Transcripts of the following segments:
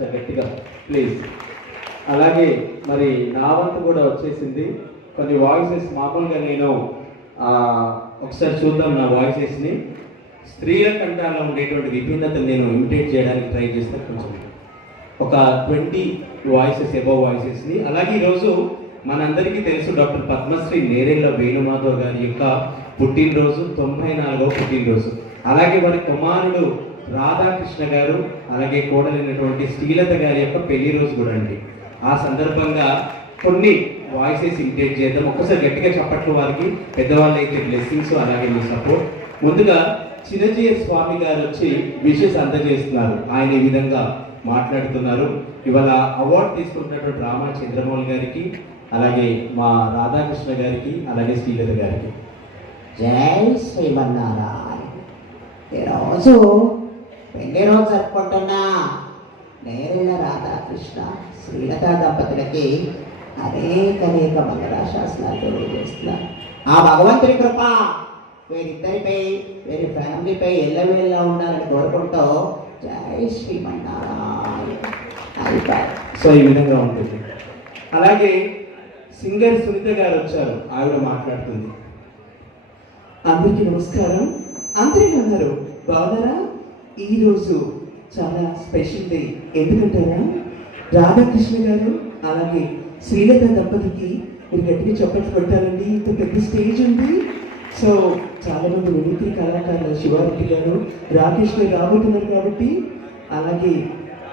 ఒకసారి గట్టిగా ప్లీజ్ అలాగే మరి నా వంతు కూడా వచ్చేసింది. కొన్ని వాయిసెస్ మామూలుగా నేను ఒకసారి చూద్దాం నా వాయిసెస్ని స్త్రీల కంఠాల్లో ఉండేటువంటి విభిన్నతను నేను ఇమిటేట్ చేయడానికి ట్రై చేస్తాను కొంచెం. ఒక ట్వంటీ వాయిసెస్ ఎబో వాయిసెస్ని అలాగే ఈరోజు మనందరికీ తెలుసు డాక్టర్ పద్మశ్రీ నేరెళ్ళ వేణుమాధవ్ గారి యొక్క పుట్టినరోజు తొంభై నాలుగవ పుట్టినరోజు. అలాగే వారి కుమారుడు రాధాకృష్ణ గారు అలాగే కోడలైనటువంటి శ్రీలత గారి యొక్క పెళ్ళి రోజు కూడా అండి. ఆ సందర్భంగా కొన్ని వాయిసెస్ ఇమిటేట్ చేద్దాం. ఒక్కసారి గట్టిగా చెప్పట్లు వారికి పెద్దవాళ్ళు అయితే బ్లెస్సింగ్స్ అలాగే మీ సపోర్ట్ ముందుగా చిరంజీవి స్వామి గారు వచ్చి విషెస్ అందజేస్తున్నారు. ఆయన ఈ విధంగా మాట్లాడుతున్నారు. ఇవాళ అవార్డు తీసుకుంటున్నటువంటి రామా చంద్రమౌళి గారికి అలాగే మా రాధాకృష్ణ గారికి అలాగే శ్రీలత గారికి. జై శ్రీమన్నారాయణ. ఈరోజు పెళ్ళి రోజు జరుపుకుంటున్నా? నేరేళ్ళ రాధాకృష్ణ శ్రీలత దంపతులకి అనేక అనేక మంగళాశాసనాలు తెలియజేస్తున్నారు. ఆ భగవంతుడి కృప వీరిద్దరిపై వీరి ఫ్యామిలీపై ఎల్లవేళ్ళ ఉండాలని కోరుకుంటూ జై శ్రీమన్నారాయణ. సో ఈ విధంగా ఉంటుంది. అలాగే సింగర్ సునీత గారు వచ్చారు ఆవిడ మాట్లాడుతుంది. అందరికీ నమస్కారం. అందరూ ఉన్నారు? బాగున్నారా? ఈరోజు చాలా స్పెషల్ డే. ఎందుకంటారా? రాధాకృష్ణ గారు అలాగే శ్రీలత దంపతికి మీరు గట్టిగా చప్పట్లు కొట్టాలండి. ఇంత పెద్ద స్టేజ్ ఉంది. సో చాలా మంది మిమిక్రీ కళాకారులు శివారెడ్డి గారు రాకేష్ గారు రాబోతున్నారు కాబట్టి అలాగే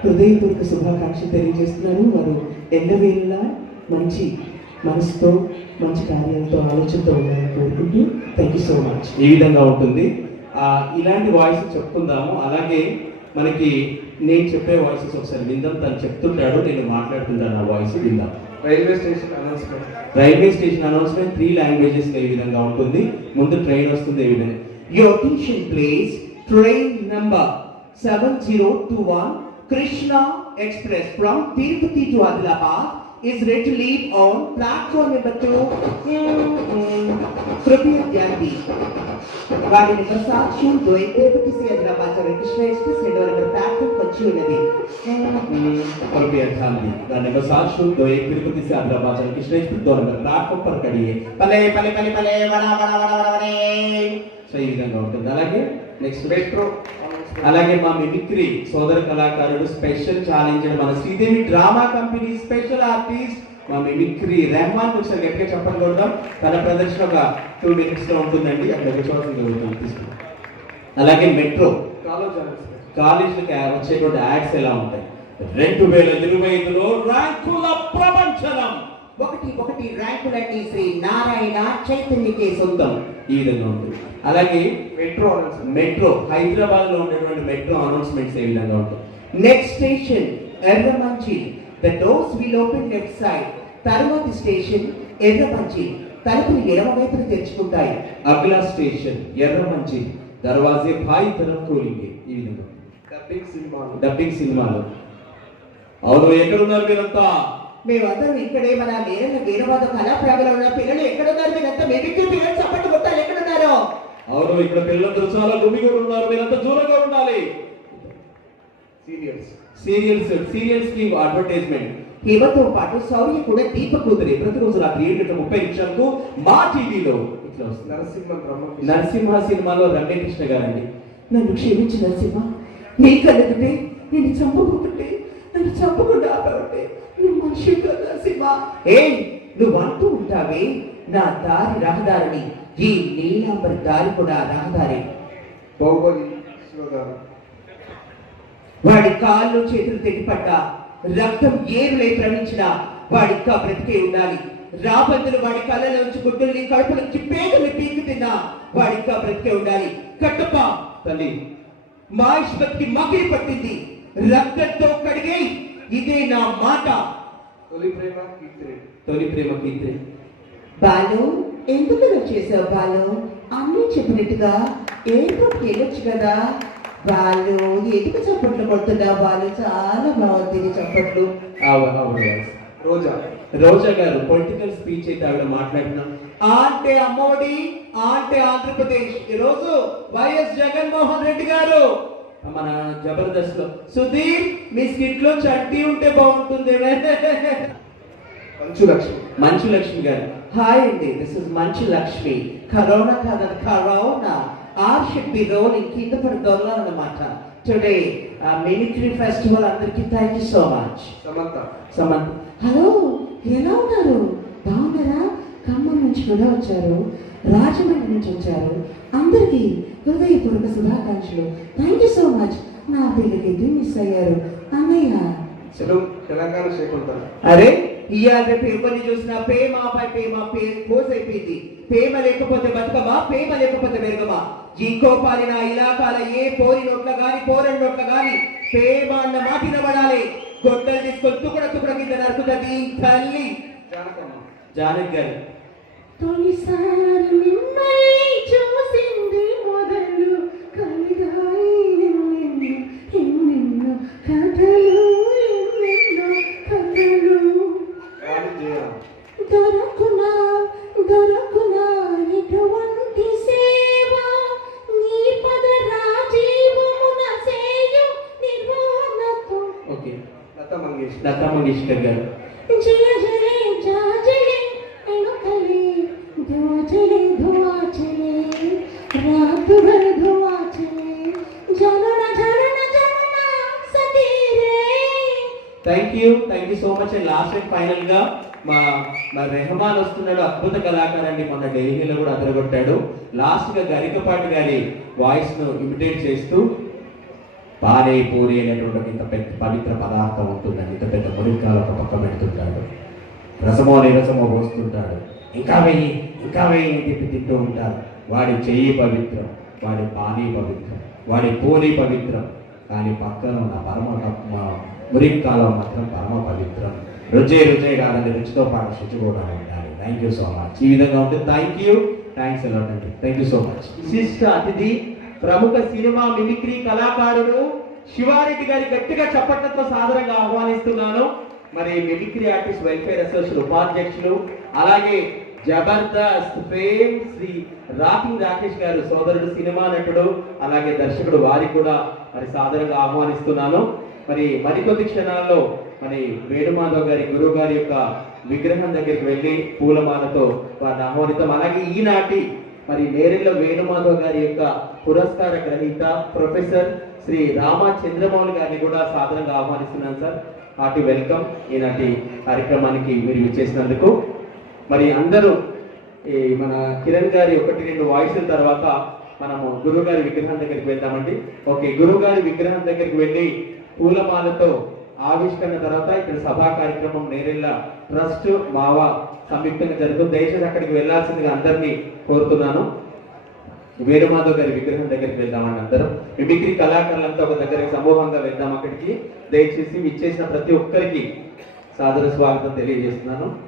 హృదయపూర్వక శుభాకాంక్షలు తెలియజేస్తున్నాను. వారు ఎల్లవేళలా మంచి మనసుతో మంచి కార్యాలతో ఆలోచనతో ఉండాలని కోరుకుంటూ థ్యాంక్ యూ సో మచ్ ఈ విధంగా ఉంటుంది. ఇలాంటి వాయిస్ చెప్పుకుందాము అలాగే మనకి నేను చెప్పే వాయిసెస్ ఒకసారి విందాం. తను చెప్తుంటాడు నేను మాట్లాడుతుంటాను ఆ వాయిస్ విందాం. Railway station announcement. Railway station announcement three languages ఏ విధంగా ఉంటుంది? ముందు ట్రైన్ వస్తుంది ఏ విధంగా? Your attention please train number seven zero two one Krishna express from Tirupati to Adilabad is ready to leave on platform number 2. Mm Gandhi. వారిని సాక్ష్యం ద్వైతేపటిసి అద్రాపాచార్య Krishna express రెండు వందల వచ్చి ఉన్నది. అలాగే నెక్స్ట్ మెట్రో. అలాగే మా మిమిక్రీ సోదర కళాకారుడు స్పెషల్ ఛాలెంజర్ మన Sridevi drama company special artist మా మిమిక్రీ రెహమాన్ ఒకసారి గట్టిగా చెప్పండి కొడదాం. తన ప్రదర్శన ఒక టూ మినిట్స్లో ఉంటుందండి. అక్కడ కూర్చోవాల్సింది కోరుతాం తీసుకుంటాం అలాగే మెట్రో. కాలేజ్ కాలేజీలకి వచ్చేటువంటి యాడ్స్ ఎలా ఉంటాయి? రెండు వేల ఇరవై ఐదులో ర్యాంకుల ప్రపంచనం. ఒకటి ఒకటి ర్యాంకులన్నీ శ్రీ నారాయణ చైతన్యకే సొంతం. ఈ విధంగా ఉంటుంది. అలాగే మెట్రో మెట్రో హైదరాబాద్లో ఉన్నటువంటి మెట్రో అనౌన్స్మెంట్స్ ఏ విధంగా ఉంటాయి? Next station Erramanchi the doors will open left side తర్వాతి స్టేషన్ ఎర్రమంచి తలుపులు ఎడమ వైపున తెరుచుకుంటాయి. అగ్లా స్టేషన్ ఎర్రమంచి దర్వాజే భాయి తరఫ్ కోలింగే ఈ విధంగా. డబ్బింగ్ సినిమాలు. డబ్బింగ్ సినిమాలు. అవును ఎక్కడున్నారు మీరంతా? మేమందరం ఇక్కడే మన నేరల వీరవాద కళా ప్రాంగణంలో ఉన్న పిల్లలు ఎక్కడున్నారు మీరంతా? మేమిక్కడి పిల్లలు చప్పట్లు కొట్టాలి. ఎక్కడున్నారు? అవును ఇక్కడ పిల్లలందరూ చాలా గుమిగూడి ఉన్నారు. మీరంతా దూరంగా ఉండాలి. సీరియల్స్ సీరియల్స్ సీరియల్స్కి అడ్వర్టైజ్మెంట్ హేమతో పాటు శౌర్య కూడా దీప కూతురి ప్రతిరోజు రాత్రి ఏడు గంటల ముప్పై నిమిషాలకు మా టీవీలో ఇట్లా వస్తుంది. నరసింహ నరసింహ సినిమాలో రమ్యకృష్ణ గారండి. నన్ను క్షమించు నరసింహ. నీ కలుగుతే నేను చంపబోతుంటే నన్ను చంపకుండా ఆపబట్టే నువ్వు మనిషి నరసింహ. ఏయ్ నువ్వు అంటూ ఉంటావే నా దారి రహదారిని ఈ నీలాంబరి దారి కూడా రహదారి. వాడి కాళ్ళు చేతులు తెగిపడ్డా రక్తం ఏరులై ప్రవహించిన వాడి ఇంకా బ్రతికే ఉండాలి. రాబందులు వాడి కళ్ళలోంచి గుడ్డుల్ని కడుపు నుంచి పేగుల్ని పీకు తిన్నా వాడి ఇంకా బ్రతికే ఉండాలి. కట్టప్ప తల్లి మహేష్మతికి మగిలి పట్టింది. రక్తంతో కడిగే ఇదే నా మాట. తొలి ప్రేమ కీర్తి తొలి ప్రేమ కీర్తి బాలు ఎందుకు చేసావు బాలు? అన్నీ చెప్పినట్టుగా ఎయిర్పోర్ట్కి వెళ్ళొచ్చు కదా. బాలు ఎందుకు చప్పట్లు కొడుతున్నావు బాలు చాలా బాగుంది చప్పట్లు. రోజా రోజా గారు పొలిటికల్ స్పీచ్ అయితే ఆవిడ మాట్లాడినాం అంటే అమ్మఒడి అంటే ఆంధ్రప్రదేశ్. ఈరోజు వైఎస్ జగన్మోహన్ రెడ్డి గారు మన జబర్దస్త్లో సుధీర్ మీ స్కిట్లో చట్టి ఉంటే బాగుంటుంది. మంచు లక్ష్మి మంచు లక్ష్మి గారు హాయ్ అండి దిస్ ఇస్ మంచి లక్ష్మి కరోనా కాదని corona. Are should be rolling కింద పడి దొరలాలన్నమాట టుడే మిమిక్రీ ఫెస్టివల్ అందరికీ thank you so much Samantha. Samanth. Hello ఎలా ఉన్నారు? బాగున్నారా? ఖమ్మం నుంచి కూడా వచ్చారు. రాజమండ్రి నుంచి వచ్చారు. అందరికీ హృదయపూర్వక శుభాకాంక్షలు. థ్యాంక్ యూ సో మచ్ నా పెళ్ళికి మిస్ అయ్యారు. అన్నయ్య. తెలంగాణ అరే ఇవాళ రేపు ఎవరిని చూసినా పేమ పై పేమ పే పోస్ అయిపోయింది పేమ లేకపోతే బతుకమా పేమ లేకపోతే వెరగమా ఈ కోపాలిన ఇలాకాల ఏ పోరి నోట్ల గాని పోరని నోట్ల గాని పేమ అన్న మాట వినబడాలి గొడ్డలు తీసుకొని తుకుడ తుకుడ కింద నరుకుతుంది తల్లి. జానక్ గారు. తొలిసారి మిమ్మల్ని చూసింది మొదలు కలిగాయి ఎన్నెన్నో ఎన్నెన్నో కథలు ఎన్నెన్నో కథలు. దొరకునా జనన సతీరే. Thank you thank you so much and last and ఫైనల్గా మా మా రెహమాన్ వస్తున్నాడు అద్భుత కళాకారాన్ని మొన్న ఢిల్లీలో కూడా అదరగొట్టాడు. లాస్ట్గా గరికపాటి గారి వాయిస్ను ఇమిటేట్ చేస్తూ పానీపూరి పూరి అనేటువంటి ఇంత పెద్ద పవిత్ర పదార్థం ఉంటుందండి. ఇంత పెద్ద మురికాలు ఒక పక్క పెడుతుంటాడు. రసమో నిరసమో పోస్తుంటాడు. ఇంకా వెయ్యి ఇంకా వెయ్యి తిప్పి తింటూ ఉంటారు. వాడి చెయ్యి పవిత్రం వాడి పానీ పవిత్రం వాడి పూరి పవిత్రం. కానీ పక్కన ఉన్న పరమ మా మురికాలం మాత్రం పరమ పవిత్రం. రుచే రుచే కాదండి రుచితో పాటు శుచి కూడా ఉండాలి థ్యాంక్ యూ సో మచ్ ఈ విధంగా ఉంటుంది. థ్యాంక్ యూ థ్యాంక్స్ ఎలా అండి. థ్యాంక్ యూ సో మచ్ విశిష్ట అతిథి ప్రముఖ సినిమా మిమిక్రీ కళాకారుడు శివారెడ్డి గారి గట్టిగా చప్పట్లతో సాదరంగా ఆహ్వానిస్తున్నాను. మరి మిమిక్రీ ఆర్టిస్ట్ వెల్ఫేర్ అసోసియేషన్ ఉపాధ్యక్షులు అలాగే జబర్దస్త్ ఫేమ్ శ్రీ రాకింగ్ రాకేష్ గారు సోదరుడు సినిమా నటుడు అలాగే దర్శకుడు వారికి కూడా మరి సాదరంగా ఆహ్వానిస్తున్నాను. మరి మరికొద్ది క్షణాల్లో మరి వేణుమాధవ్ గారి గురువు గారి యొక్క విగ్రహం దగ్గరికి వెళ్ళి పూలమాలతో వారిని ఆహ్వానితం అలాగే ఈనాటి మరి నేరెళ్ళ వేణుమాధవ్ గారి యొక్క పురస్కార గ్రహీత ప్రొఫెసర్ శ్రీ రామా చంద్రమౌళి గారిని కూడా సాధారణంగా ఆహ్వానిస్తున్నాను సార్. Hearty welcome. ఈనాటి కార్యక్రమానికి మీరు ఇచ్చేసినందుకు మరి అందరూ ఈ మన కిరణ్ గారి ఒకటి రెండు వాయిస్ల తర్వాత మనము గురువు గారి విగ్రహం దగ్గరికి వెళ్దామండి ఓకే గురువు గారి విగ్రహం దగ్గరికి వెళ్ళి పూలమాలతో ఆవిష్కరణ తర్వాత ఇక్కడ సభా కార్యక్రమం నేరెళ్ళ ట్రస్ట్ మావా సంయుక్తంగా జరుగుతుంది. దయచేసి అక్కడికి వెళ్ళాల్సిందిగా అందరినీ కోరుతున్నాను. వేణుమాధవ్ గారి విగ్రహం దగ్గరికి వెళ్దామండి అందరం. మిమిక్రీ కళాకారులంతా ఒక దగ్గరికి సమూహంగా వెళ్దాం అక్కడికి. దయచేసి ఇచ్చేసిన ప్రతి ఒక్కరికి సాదర స్వాగతం తెలియజేస్తున్నాను.